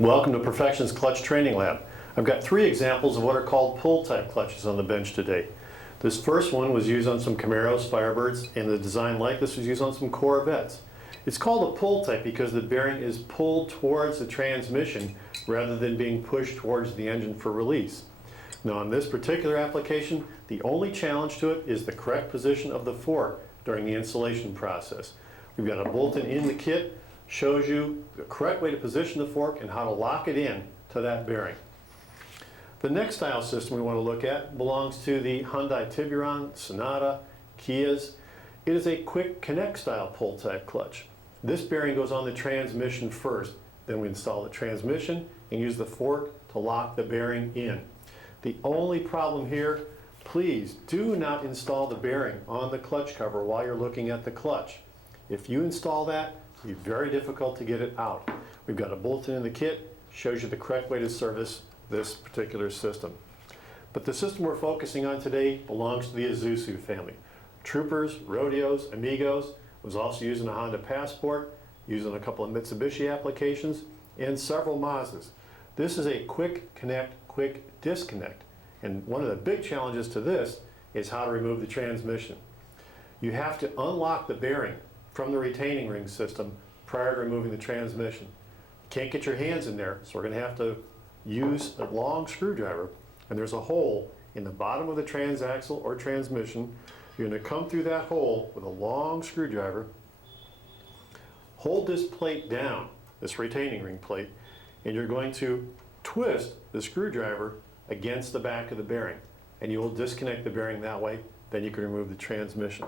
Welcome to Perfection's Clutch Training Lab. I've got three examples of what are called pull-type clutches on the bench today. This first one was used on some Camaros, Firebirds, and the design like this was used on some Corvettes. It's called a pull-type because the bearing is pulled towards the transmission rather than being pushed towards the engine for release. Now on this particular application, the only challenge to it is the correct position of the fork during the installation process. We've got a bolt-in in the kit, shows you the correct way to position the fork and how to lock it in to that bearing. The next style system we want to look at belongs to the Hyundai Tiburon, Sonata, Kias. It is a quick connect style pull type clutch. This bearing goes on the transmission first, then we install the transmission and use the fork to lock the bearing in. The only problem here, please do not install the bearing on the clutch cover while you're looking at the clutch. If you install that, it'll be very difficult to get it out. We've got a bolt-in the kit, shows you the correct way to service this particular system. But the system we're focusing on today belongs to the Isusu family. Troopers, Rodeos, Amigos, was also used in a Honda Passport, used in a couple of Mitsubishi applications, and several Mazdas. This is a quick connect, quick disconnect. And one of the big challenges to this is how to remove the transmission. You have to unlock the bearing from the retaining ring system prior to removing the transmission. You can't get your hands in there, so we're going to have to use a long screwdriver, and there's a hole in the bottom of the transaxle or transmission. You're going to come through that hole with a long screwdriver, hold this plate down, this retaining ring plate, and you're going to twist the screwdriver against the back of the bearing, and you will disconnect the bearing that way. Then you can remove the transmission.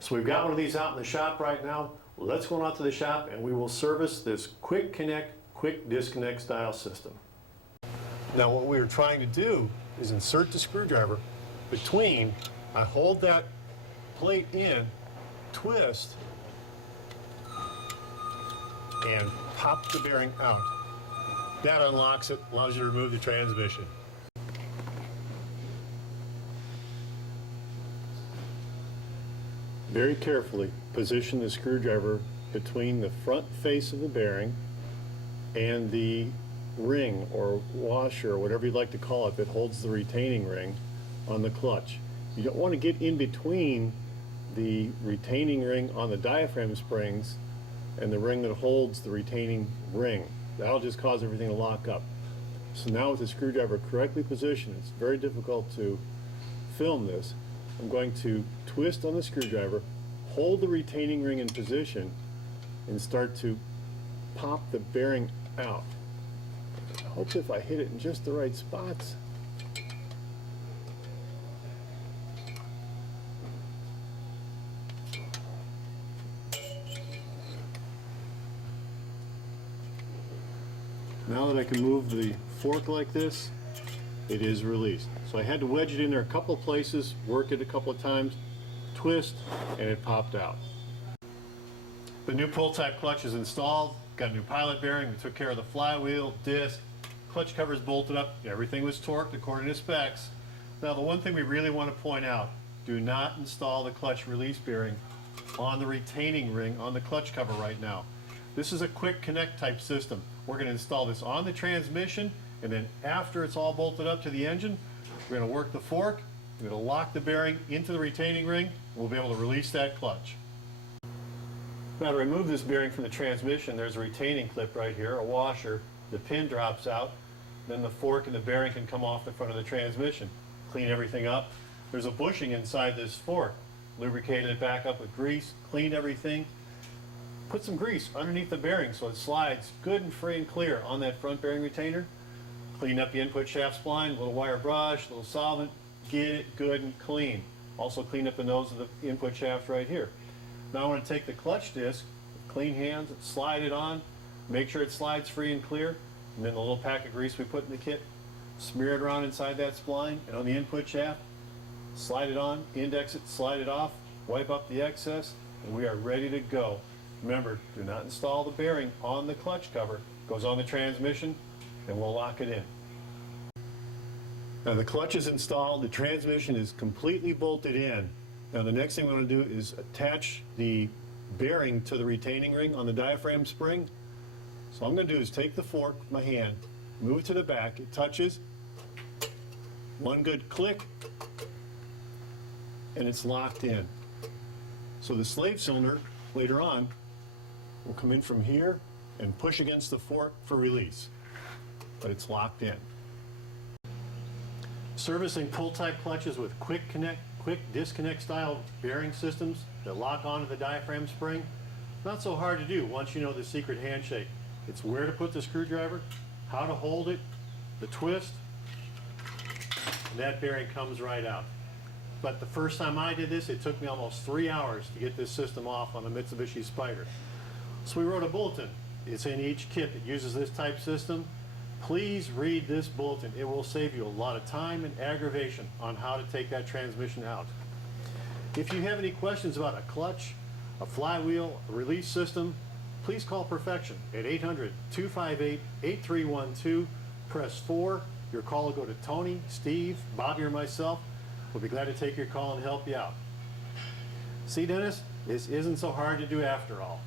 So we've got one of these out in the shop right now. Let's go out to the shop and we will service this quick connect, quick disconnect style system. Now what we are trying to do is insert the screwdriver between, I hold that plate in, twist, and pop the bearing out. That unlocks it, allows you to remove the transmission. Very carefully position the screwdriver between the front face of the bearing and the ring or washer or whatever you'd like to call it that holds the retaining ring on the clutch. You don't want to get in between the retaining ring on the diaphragm springs and the ring that holds the retaining ring. That'll just cause everything to lock up. So now with the screwdriver correctly positioned, it's very difficult to film this. I'm going to twist on the screwdriver, hold the retaining ring in position, and start to pop the bearing out. I hope if I hit it in just the right spots. Now that I can move the fork like this, it is released. So I had to wedge it in there a couple of places, work it a couple of times, twist, and it popped out. The new pull-type clutch is installed, got a new pilot bearing, we took care of the flywheel, disc, clutch covers bolted up, everything was torqued according to specs. Now the one thing we really want to point out, do not install the clutch release bearing on the retaining ring on the clutch cover right now. This is a quick connect type system. We're going to install this on the transmission, and then after it's all bolted up to the engine, we're going to work the fork, we're going to lock the bearing into the retaining ring, and we'll be able to release that clutch. Now to remove this bearing from the transmission, there's a retaining clip right here, a washer. The pin drops out, then the fork and the bearing can come off the front of the transmission. Clean everything up. There's a bushing inside this fork. Lubricated it back up with grease, cleaned everything. Put some grease underneath the bearing so it slides good and free and clear on that front bearing retainer. Clean up the input shaft spline, a little wire brush, a little solvent, get it good and clean. Also clean up the nose of the input shaft right here. Now I want to take the clutch disc, clean hands, slide it on, make sure it slides free and clear, and then the little pack of grease we put in the kit, smear it around inside that spline and on the input shaft, slide it on, index it, slide it off, wipe up the excess, and we are ready to go. Remember, do not install the bearing on the clutch cover. It goes on the transmission, and we'll lock it in. Now the clutch is installed, the transmission is completely bolted in. Now the next thing we want to do is attach the bearing to the retaining ring on the diaphragm spring. So all I'm going to do is take the fork with my hand, move it to the back, it touches, one good click, and it's locked in. So the slave cylinder later on will come in from here and push against the fork for release, but it's locked in. Servicing pull-type clutches with quick disconnect style bearing systems that lock onto the diaphragm spring, not so hard to do once you know the secret handshake. It's where to put the screwdriver, how to hold it, the twist, and that bearing comes right out. But the first time I did this, it took me almost 3 hours to get this system off on a Mitsubishi Spider. So we wrote a bulletin. It's in each kit that uses this type system. Please read this bulletin. It will save you a lot of time and aggravation on how to take that transmission out. If you have any questions about a clutch, a flywheel, a release system, please call Perfection at 800-258-8312. Press 4. Your call will go to Tony, Steve, Bobby, or myself. We'll be glad to take your call and help you out. See, Dennis, this isn't so hard to do after all.